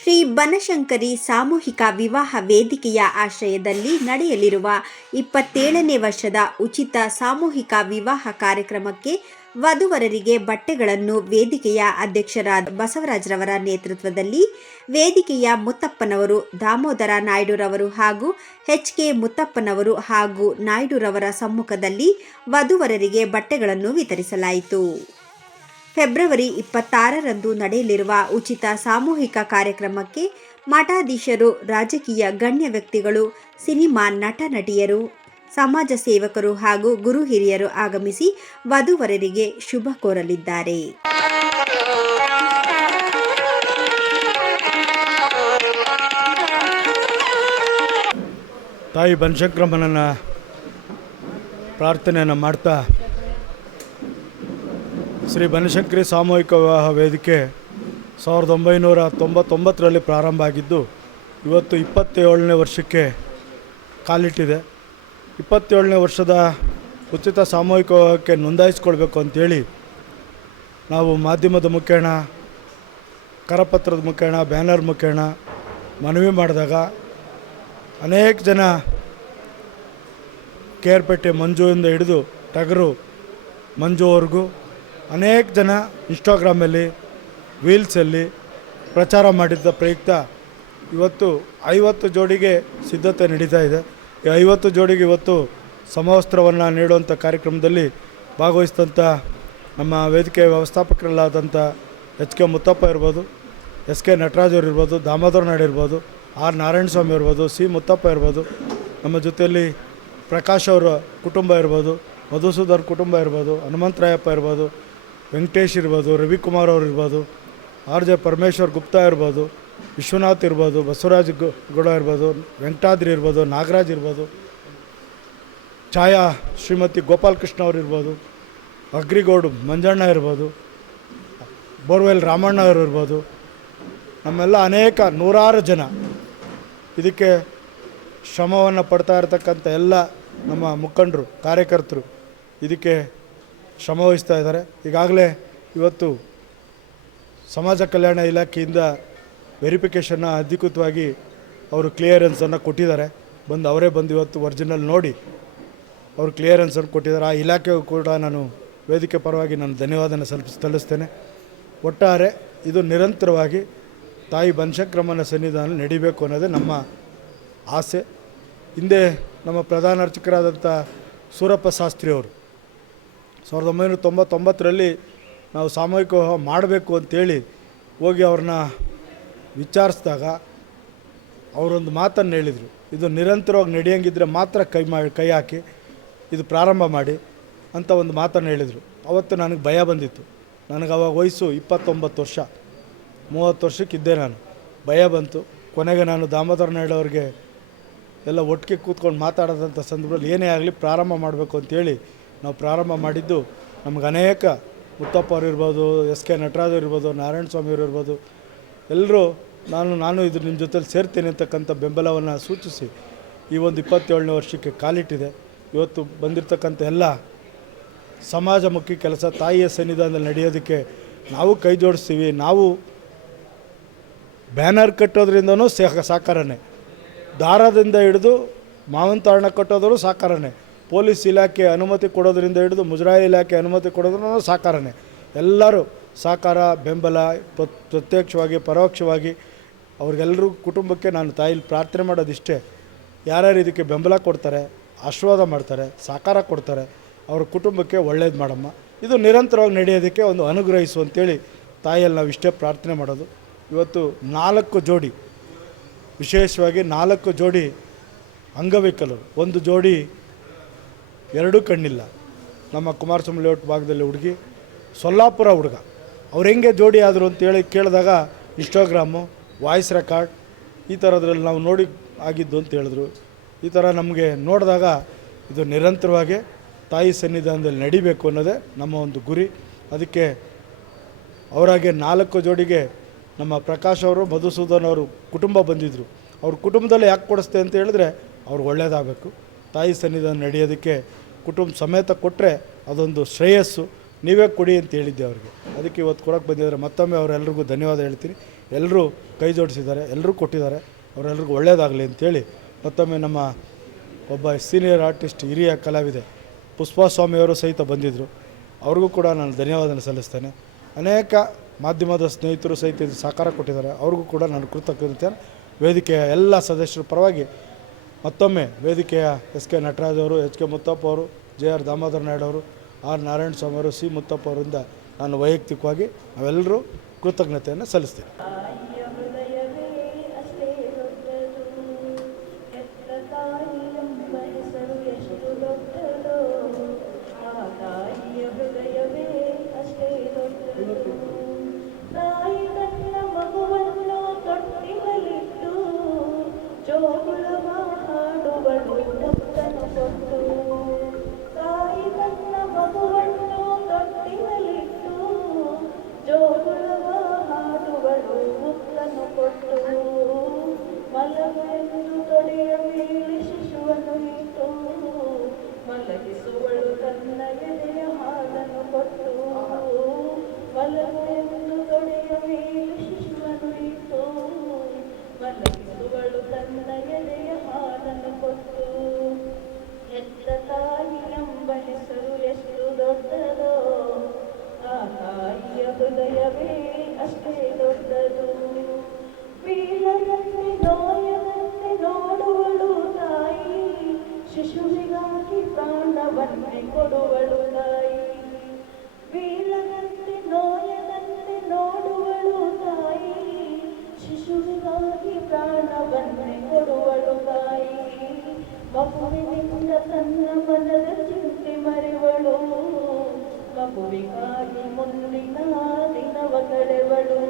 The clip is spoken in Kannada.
ಶ್ರೀ ಬನಶಂಕರಿ ಸಾಮೂಹಿಕ ವಿವಾಹ ವೇದಿಕೆಯ ಆಶ್ರಯದಲ್ಲಿ ನಡೆಯಲಿರುವ ಇಪ್ಪತ್ತೇಳನೇ ವರ್ಷದ ಉಚಿತ ಸಾಮೂಹಿಕ ವಿವಾಹ ಕಾರ್ಯಕ್ರಮಕ್ಕೆ ವಧುವರರಿಗೆ ಬಟ್ಟೆಗಳನ್ನು ವೇದಿಕೆಯ ಅಧ್ಯಕ್ಷರಾದ ಬಸವರಾಜರವರ ನೇತೃತ್ವದಲ್ಲಿ ವೇದಿಕೆಯ ಮುತ್ತಪ್ಪನವರು ದಾಮೋದರ ನಾಯ್ಡುರವರು ಹಾಗೂ ಎಚ್ ಕೆ ಮುತ್ತಪ್ಪನವರು ಹಾಗೂ ನಾಯ್ಡುರವರ ಸಮ್ಮುಖದಲ್ಲಿ ವಧುವರರಿಗೆ ಬಟ್ಟೆಗಳನ್ನು ವಿತರಿಸಲಾಯಿತು. ಫೆಬ್ರವರಿ ಇಪ್ಪತ್ತಾರರಂದು ನಡೆಯಲಿರುವ ಉಚಿತ ಸಾಮೂಹಿಕ ಕಾರ್ಯಕ್ರಮಕ್ಕೆ ಮಠಾಧೀಶರು, ರಾಜಕೀಯ ಗಣ್ಯ ವ್ಯಕ್ತಿಗಳು, ಸಿನಿಮಾ ನಟ ನಟಿಯರು, ಸಮಾಜ ಸೇವಕರು ಹಾಗೂ ಗುರು ಹಿರಿಯರು ಆಗಮಿಸಿ ವಧುವರರಿಗೆ ಶುಭ ಕೋರಲಿದ್ದಾರೆ. ತಾಯಿ ಬನಶಂಕ್ರಮ್ಮನನ್ನು ಪ್ರಾರ್ಥನೆಯನ್ನು ಮಾಡ್ತಾ ಶ್ರೀ ಬನಶಂಕರಿ ಸಾಮೂಹಿಕ ವಿವಾಹ ವೇದಿಕೆ ಸಾವಿರದ ಒಂಬೈನೂರ ತೊಂಬತ್ತೊಂಬತ್ತರಲ್ಲಿ ಪ್ರಾರಂಭ ಆಗಿದ್ದು, ಇವತ್ತು ಇಪ್ಪತ್ತೇಳನೇ ವರ್ಷಕ್ಕೆ ಕಾಲಿಟ್ಟಿದೆ. ಇಪ್ಪತ್ತೇಳನೇ ವರ್ಷದ ಉಚಿತ ಸಾಮೂಹಿಕ ವಿವಾಹಕ್ಕೆ ನೋಂದಾಯಿಸ್ಕೊಳ್ಬೇಕು ಅಂತೇಳಿ ನಾವು ಮಾಧ್ಯಮದ ಮುಖೇಣ, ಕರಪತ್ರದ ಮುಖೇಣ, ಬ್ಯಾನರ್ ಮುಖೇಣ ಮನವಿ ಮಾಡಿದಾಗ ಅನೇಕ ಜನ ಕೇರ್ಪೇಟೆ ಮಂಜುವಿಂದ ಹಿಡಿದು ಟಗರು ಮಂಜುವರೆಗೂ ಅನೇಕ ಜನ ಇನ್ಸ್ಟಾಗ್ರಾಮಲ್ಲಿ ವೀಲ್ಸಲ್ಲಿ ಪ್ರಚಾರ ಮಾಡಿದ್ದ ಪ್ರಯುಕ್ತ ಇವತ್ತು ಐವತ್ತು ಜೋಡಿಗೆ ಸಿದ್ಧತೆ ನಡೀತಾ ಇದೆ. ಈ ಐವತ್ತು ಜೋಡಿಗೆ ಇವತ್ತು ಸಮವಸ್ತ್ರವನ್ನು ನೀಡುವಂಥ ಕಾರ್ಯಕ್ರಮದಲ್ಲಿ ಭಾಗವಹಿಸಿದಂಥ ನಮ್ಮ ವೇದಿಕೆ ವ್ಯವಸ್ಥಾಪಕರಲ್ಲಾದಂಥ ಎಚ್ ಕೆ ಮುತ್ತಪ್ಪ ಇರ್ಬೋದು, ಎಸ್ ಕೆ ನಟರಾಜ್ ಅವರು ಇರ್ಬೋದು, ದಾಮೋದರ ನಾಡ್ ಇರ್ಬೋದು, ಆರ್ ನಾರಾಯಣ ಸ್ವಾಮಿ ಇರ್ಬೋದು, ಸಿ ಮುತ್ತಪ್ಪ ಇರ್ಬೋದು, ನಮ್ಮ ಜೊತೆಯಲ್ಲಿ ಪ್ರಕಾಶ್ ಅವರ ಕುಟುಂಬ ಇರ್ಬೋದು, ಮಧುಸೂದನ್ ಕುಟುಂಬ ಇರ್ಬೋದು, ಹನುಮಂತರಾಯಪ್ಪ ಇರ್ಬೋದು ವೆಂಕಟೇಶ್ ಇರ್ಬೋದು, ರವಿಕುಮಾರ್ ಅವ್ರು ಇರ್ಬೋದು, ಆರ್ ಜೆ ಪರಮೇಶ್ವರ್ ಗುಪ್ತಾ ಇರ್ಬೋದು, ವಿಶ್ವನಾಥ್ ಇರ್ಬೋದು, ಬಸವರಾಜ್ ಗೌಡ ಇರ್ಬೋದು, ವೆಂಕಟಾದ್ರಿ ಇರ್ಬೋದು, ನಾಗರಾಜ್ ಇರ್ಬೋದು, ಛಾಯಾ ಶ್ರೀಮತಿ ಗೋಪಾಲಕೃಷ್ಣ ಅವ್ರು ಇರ್ಬೋದು, ಅಗ್ರಿಗೌಡ್ ಮಂಜಣ್ಣ ಇರ್ಬೋದು, ಬೋರ್ವೆಲ್ ರಾಮಣ್ಣ ಅವರು ಇರ್ಬೋದು, ನಮ್ಮೆಲ್ಲ ಅನೇಕ ನೂರಾರು ಜನ. ಇದಕ್ಕೆ ಶ್ರಮವನ್ನು ಪಡ್ತಾ ಇರತಕ್ಕಂಥ ಎಲ್ಲ ನಮ್ಮ ಮುಖಂಡರು, ಕಾರ್ಯಕರ್ತರು, ಇದಕ್ಕೆ ಶ್ರಮ ವಹಿಸ್ತಾ ಇದ್ದಾರೆ. ಈಗಾಗಲೇ ಇವತ್ತು ಸಮಾಜ ಕಲ್ಯಾಣ ಇಲಾಖೆಯಿಂದ ವೆರಿಫಿಕೇಷನ್ನ ಅಧಿಕೃತವಾಗಿ ಅವರು ಕ್ಲಿಯರೆನ್ಸನ್ನು ಕೊಟ್ಟಿದ್ದಾರೆ. ಬಂದು ಅವರೇ ಬಂದು ಇವತ್ತು ಒರಿಜಿನಲ್ ನೋಡಿ ಅವರು ಕ್ಲಿಯರೆನ್ಸನ್ನು ಕೊಟ್ಟಿದ್ದಾರೆ. ಆ ಇಲಾಖೆಗೂ ಕೂಡ ನಾನು ವೇದಿಕೆ ಪರವಾಗಿ ನಾನು ಧನ್ಯವಾದನ ಸಲ್ಪ, ಸಲ್ಲಿಸ್ತೇನೆ. ಒಟ್ಟಾರೆ ಇದು ನಿರಂತರವಾಗಿ ತಾಯಿ ಬನ್ಶಕ್ರಮನ ಸನ್ನಿಧಾನ ನಡಿಬೇಕು ಅನ್ನೋದೇ ನಮ್ಮ ಆಸೆ. ಹಿಂದೆ ನಮ್ಮ ಪ್ರಧಾನ ಅರ್ಚಕರಾದಂಥ ಸೂರಪ್ಪ ಶಾಸ್ತ್ರಿ ಅವರು ಸಾವಿರದ ಒಂಬೈನೂರ ತೊಂಬತ್ತೊಂಬತ್ತರಲ್ಲಿ ನಾವು ಸಾಮೂಹಿಕ ವಿವಾಹ ಮಾಡಬೇಕು ಅಂತೇಳಿ ಹೋಗಿ ಅವ್ರನ್ನ ವಿಚಾರಿಸಿದಾಗ ಅವರೊಂದು ಮಾತನ್ನು ಹೇಳಿದರು. ಇದು ನಿರಂತರವಾಗಿ ನಡೆಯಂಗಿದ್ರೆ ಮಾತ್ರ ಕೈ ಮಾಡಿ ಕೈ ಹಾಕಿ ಇದು ಪ್ರಾರಂಭ ಮಾಡಿ ಅಂತ ಒಂದು ಮಾತನ್ನು ಹೇಳಿದರು. ಅವತ್ತು ನನಗೆ ಭಯ ಬಂದಿತ್ತು. ನನಗೆ ಅವಾಗ ವಯಸ್ಸು ಇಪ್ಪತ್ತೊಂಬತ್ತು ವರ್ಷ. ಮೂವತ್ತು ವರ್ಷಕ್ಕಿದ್ದೆ ನಾನು. ಭಯ ಬಂತು. ಕೊನೆಗೆ ನಾನು ದಾಮೋದರ ನಾಯ್ಡು ಅವ್ರಿಗೆ ಎಲ್ಲ ಒಟ್ಟಿಗೆ ಕೂತ್ಕೊಂಡು ಮಾತಾಡೋದಂಥ ಸಂದರ್ಭದಲ್ಲಿ ಏನೇ ಆಗಲಿ ಪ್ರಾರಂಭ ಮಾಡಬೇಕು ಅಂತೇಳಿ ನಾವು ಪ್ರಾರಂಭ ಮಾಡಿದ್ದು ನಮ್ಗೆ ಅನೇಕ ಮುತ್ತಪ್ಪ ಅವರಿರ್ಬೋದು ಎಸ್ ಕೆ ನಟರಾಜ್ ಅವರಿರ್ಬೋದು ನಾರಾಯಣ ಸ್ವಾಮಿ ಇರ್ಬೋದು. ಎಲ್ಲರೂ ನಾನು ನಾನು ಇದು ನಿಮ್ಮ ಜೊತೆಲಿ ಸೇರ್ತೀನಿ ಅಂತಕ್ಕಂಥ ಬೆಂಬಲವನ್ನು ಸೂಚಿಸಿ ಈ ಒಂದು ಇಪ್ಪತ್ತೇಳನೇ ವರ್ಷಕ್ಕೆ ಕಾಲಿಟ್ಟಿದೆ. ಇವತ್ತು ಬಂದಿರತಕ್ಕಂಥ ಎಲ್ಲ ಸಮಾಜಮುಖಿ ಕೆಲಸ ತಾಯಿಯ ಸನ್ನಿಧಾನದಲ್ಲಿ ನಡೆಯೋದಕ್ಕೆ ನಾವು ಕೈ ಜೋಡಿಸ್ತೀವಿ. ನಾವು ಬ್ಯಾನರ್ ಕಟ್ಟೋದ್ರಿಂದನೂ ಸಹ ಸಾಕಾರನೇ. ದಾರದಿಂದ ಹಿಡಿದು ಮಾವಿನ ತಾರಣ ಕಟ್ಟೋದರೂ ಸಾಕಾರನೇ. ಪೊಲೀಸ್ ಇಲಾಖೆ ಅನುಮತಿ ಕೊಡೋದ್ರಿಂದ ಹಿಡಿದು ಮುಜರಾಯಿ ಇಲಾಖೆ ಅನುಮತಿ ಕೊಡೋದ್ರೂ ಸಾಕಾರನೇ. ಎಲ್ಲರೂ ಸಹಕಾರ ಬೆಂಬಲ ಪ್ರ- ಪ್ರತ್ಯಕ್ಷವಾಗಿ, ಪರೋಕ್ಷವಾಗಿ ಅವ್ರಿಗೆಲ್ಲರೂ ಕುಟುಂಬಕ್ಕೆ ನಾನು ತಾಯಿಲಿ ಪ್ರಾರ್ಥನೆ ಮಾಡೋದಿಷ್ಟೇ. ಯಾರ್ಯಾರು ಇದಕ್ಕೆ ಬೆಂಬಲ ಕೊಡ್ತಾರೆ, ಆಶೀರ್ವಾದ ಮಾಡ್ತಾರೆ ಸಹಕಾರ ಕೊಡ್ತಾರೆ, ಅವ್ರ ಕುಟುಂಬಕ್ಕೆ ಒಳ್ಳೇದು ಮಾಡಮ್ಮ. ಇದು ನಿರಂತರವಾಗಿ ನಡೆಯೋದಕ್ಕೆ ಒಂದು ಅನುಗ್ರಹಿಸು ಅಂತೇಳಿ ತಾಯಿಯಲ್ಲಿ ನಾವು ಇಷ್ಟೇ ಪ್ರಾರ್ಥನೆ ಮಾಡೋದು. ಇವತ್ತು ನಾಲ್ಕು ಜೋಡಿ, ವಿಶೇಷವಾಗಿ ನಾಲ್ಕು ಜೋಡಿ ಅಂಗವಿಕಲರು ಒಂದು ಜೋಡಿ ಎರಡೂ ಕಣ್ಣಿಲ್ಲ. ನಮ್ಮ ಕುಮಾರಸ್ವಾಮಿ ಲೇಔಟ್ ಭಾಗದಲ್ಲಿ ಹುಡುಗಿ, ಸೊಲ್ಲಾಪುರ ಹುಡುಗ. ಅವ್ರು ಹೆಂಗೆ ಜೋಡಿ ಆದರು ಅಂತೇಳಿ ಕೇಳಿದಾಗ ಇನ್ಸ್ಟಾಗ್ರಾಮು ವಾಯ್ಸ್ ರೆಕಾರ್ಡ್ ಈ ಥರದ್ರಲ್ಲಿ ನಾವು ನೋಡಿ ಆಗಿದ್ದು ಅಂತ ಹೇಳಿದ್ರು. ಈ ಥರ ನಮಗೆ ನೋಡಿದಾಗ ಇದು ನಿರಂತರವಾಗಿ ತಾಯಿ ಸನ್ನಿಧಾನದಲ್ಲಿ ನಡಿಬೇಕು ಅನ್ನೋದೇ ನಮ್ಮ ಒಂದು ಗುರಿ. ಅದಕ್ಕೆ ಅವರಾಗೆ ನಾಲ್ಕು ಜೋಡಿಗೆ ನಮ್ಮ ಪ್ರಕಾಶ್ ಅವರು, ಮಧುಸೂದನ್ ಅವರು ಕುಟುಂಬ ಬಂದಿದ್ದರು ಅವ್ರ ಕುಟುಂಬದಲ್ಲಿ ಯಾಕೆ ಕೊಡಿಸ್ತೆ ಅಂತ ಹೇಳಿದ್ರೆ ಅವ್ರಿಗೆ ಒಳ್ಳೆಯದಾಗಬೇಕು ತಾಯಿ ಸನ್ನಿಧಾನ ನಡೆಯೋದಕ್ಕೆ ಕುಟುಂಬ ಸಮೇತ ಕೊಟ್ಟರೆ ಅದೊಂದು ಶ್ರೇಯಸ್ಸು. ನೀವೇ ಕೊಡಿ ಅಂತ ಹೇಳಿದ್ದೆ ಅವ್ರಿಗೆ. ಅದಕ್ಕೆ ಇವತ್ತು ಕೊಡೋಕ್ಕೆ ಬಂದಿದ್ದಾರೆ. ಮತ್ತೊಮ್ಮೆ ಅವರೆಲ್ರಿಗೂ ಧನ್ಯವಾದ ಹೇಳ್ತೀನಿ. ಎಲ್ಲರೂ ಕೈ ಜೋಡಿಸಿದ್ದಾರೆ. ಎಲ್ಲರೂ ಕೊಟ್ಟಿದ್ದಾರೆ. ಅವರೆಲ್ರಿಗೂ ಒಳ್ಳೆಯದಾಗಲಿ ಅಂತೇಳಿ ಮತ್ತೊಮ್ಮೆ ನಮ್ಮ ಒಬ್ಬ ಸೀನಿಯರ್ ಆರ್ಟಿಸ್ಟ್ ಹಿರಿಯ ಕಲಾವಿದೆ ಪುಷ್ಪಸ್ವಾಮಿಯವರು ಸಹಿತ ಬಂದಿದ್ದರು. ಅವ್ರಿಗೂ ಕೂಡ ನಾನು ಧನ್ಯವಾದನ ಸಲ್ಲಿಸ್ತೇನೆ. ಅನೇಕ ಮಾಧ್ಯಮದ ಸ್ನೇಹಿತರು ಸಹಿತ ಸಹಕಾರ ಕೊಟ್ಟಿದ್ದಾರೆ. ಅವ್ರಿಗೂ ಕೂಡ ನಾನು ಕೃತಜ್ಞತೆ, ವೇದಿಕೆಯ ಎಲ್ಲ ಸದಸ್ಯರ ಪರವಾಗಿ ಮತ್ತೊಮ್ಮೆ ವೇದಿಕೆಯ ಎಸ್ ಕೆ ನಟರಾಜ್ ಅವರು, ಎಚ್ ಕೆ ಮುತ್ತಪ್ಪ ಅವರು, ಜೆ ಆರ್ ದಾಮೋದರ ನಾಯ್ಡು ಅವರು, ಆರ್ ನಾರಾಯಣ ಸ್ವಾಮಿ ಅವರು, ಸಿ ಮುತ್ತಪ್ಪ ಅವರಿಂದ ನಾನು ವೈಯಕ್ತಿಕವಾಗಿ ನಾವೆಲ್ಲರೂ ಕೃತಜ್ಞತೆಯನ್ನು ಸಲ್ಲಿಸ್ತೀನಿ ನಿನಗಾಗಿ ಪ್ರಾಣವನ್ನು ಕೊಡುವಳು ತಾಯಿ ಮಗುವಿನಿಂದ ತನ್ನ ಮನದ ಚಿಂತೆ ಮರೆವಳು ಮಗುವಿಗಾಗಿ ಮುಂದಿನ ದಿನವ ಕಳೆವಳು